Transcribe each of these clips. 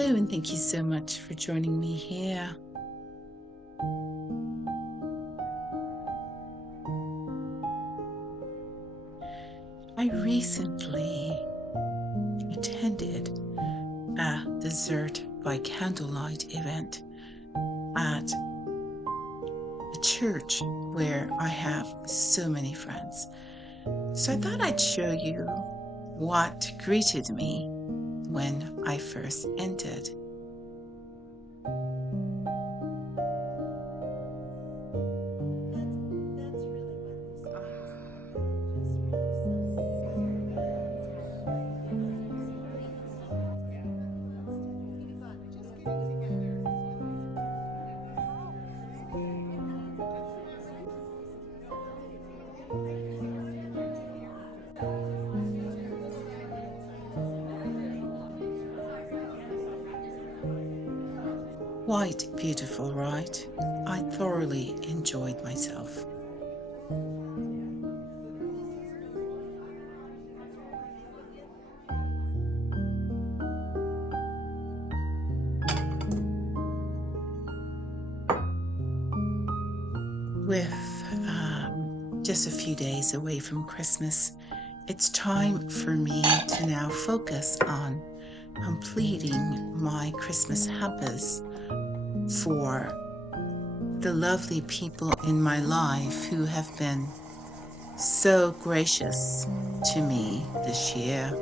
Hello, and thank you so much for joining me here. I recently attended a Dessert by Candlelight event at a church where I have so many friends. So I thought I'd show you what greeted me when I first entered. Quite beautiful, right? I thoroughly enjoyed myself. With just a few days away from Christmas, it's time for me to now focus on completing my Christmas hampers for the lovely people in my life who have been so gracious to me this year.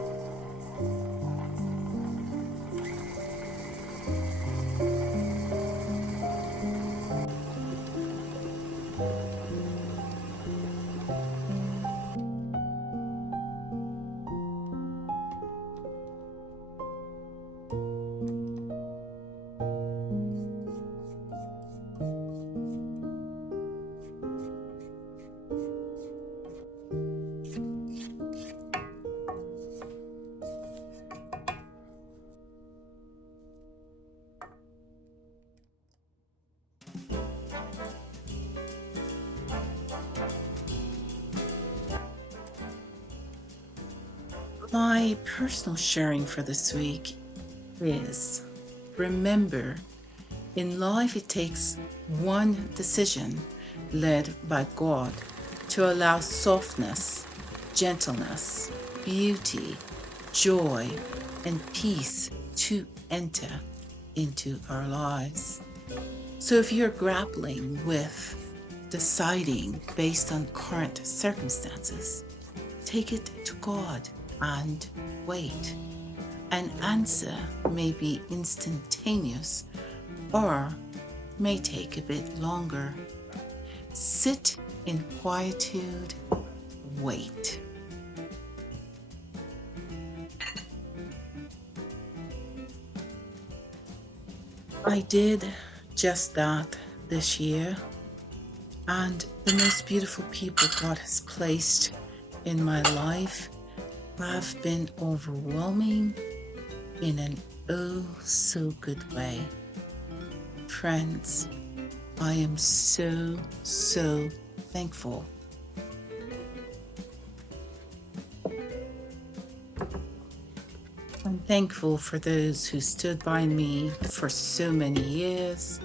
My personal sharing for this week is remember, in life it takes one decision led by God to allow softness, gentleness, beauty, joy, and peace to enter into our lives. So if you're grappling with deciding based on current circumstances, take it to God and wait. An answer may be instantaneous or may take a bit longer. Sit in quietude, wait. I did just that this year, and the most beautiful people God has placed in my life have been overwhelming in an oh so good way. Friends, I am so thankful. I'm thankful for those who stood by me for so many years,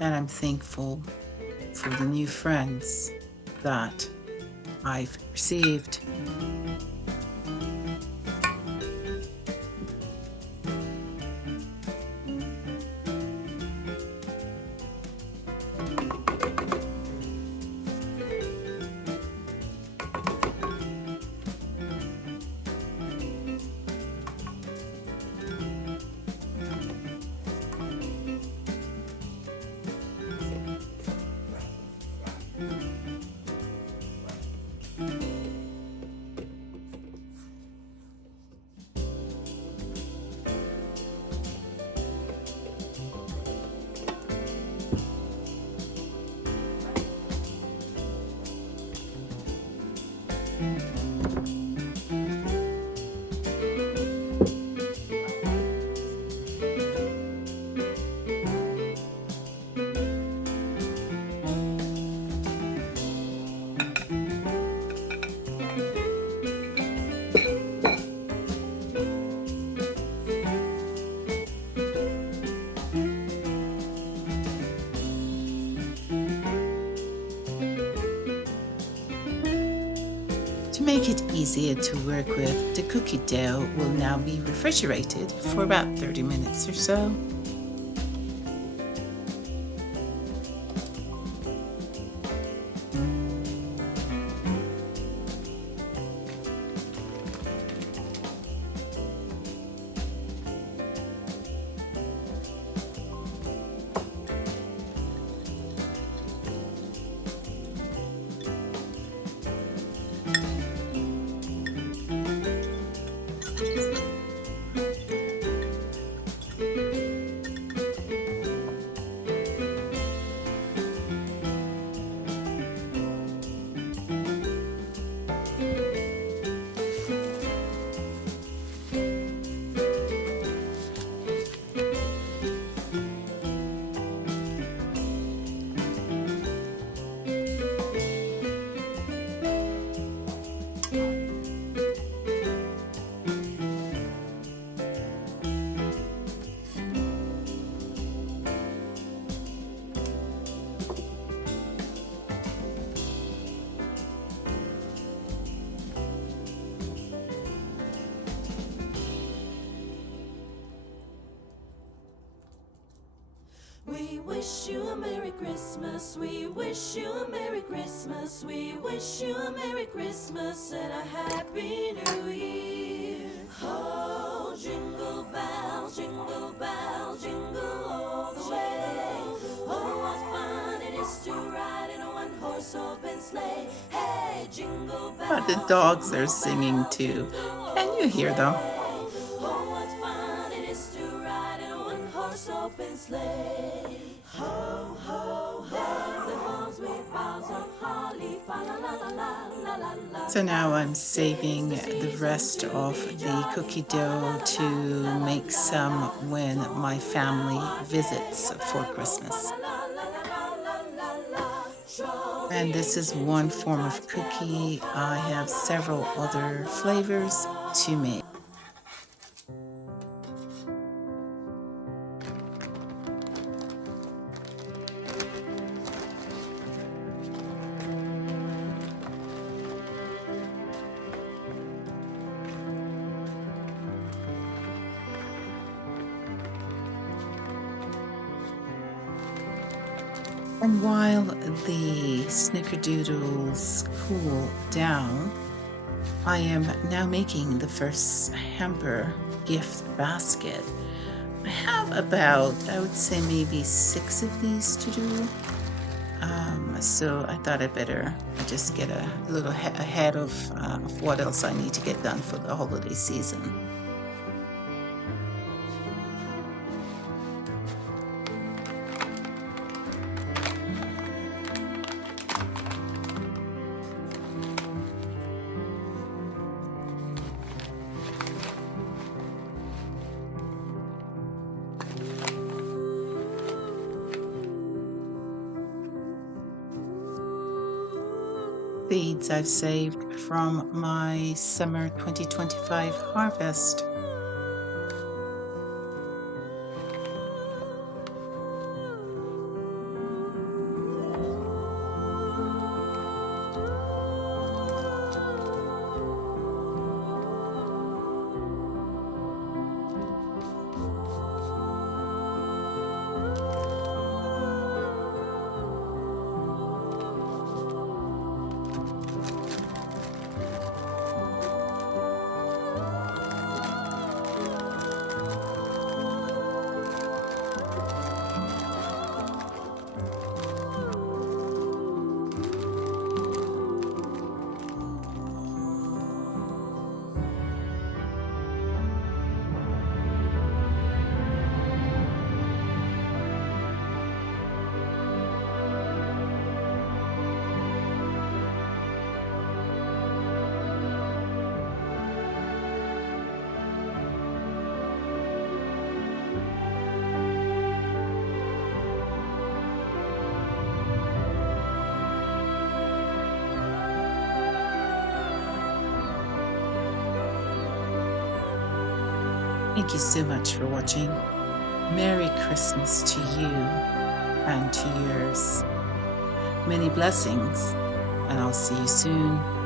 and I'm thankful for the new friends that I've received. make it easier to work with, the cookie dough will now be refrigerated for about 30 minutes or so. We wish you a Merry Christmas, we wish you a Merry Christmas, we wish you a Merry Christmas and a Happy New Year. Oh, jingle bells, jingle all the way. Oh, what fun it is to ride in a one-horse open sleigh. Hey, jingle bells. But the dogs are singing too. Can you hear them? Oh, what fun it is to ride in a one-horse open sleigh. Ho, ho, ho, the bells with boughs of holly, fa la la la la la la. So now I'm saving the rest of the cookie dough to make some when my family visits for Christmas. And this is one form of cookie. I have several other flavors to make. And while the Snickerdoodles cool down, I am now making the first hamper gift basket. I have about, I would say maybe 6 of these to do. So I thought I'd better just get a little ahead of what else I need to get done for the holiday season. Seeds I've saved from my summer 2025 harvest. Thank you so much for watching. Merry Christmas to you and to yours. Many blessings, and I'll see you soon.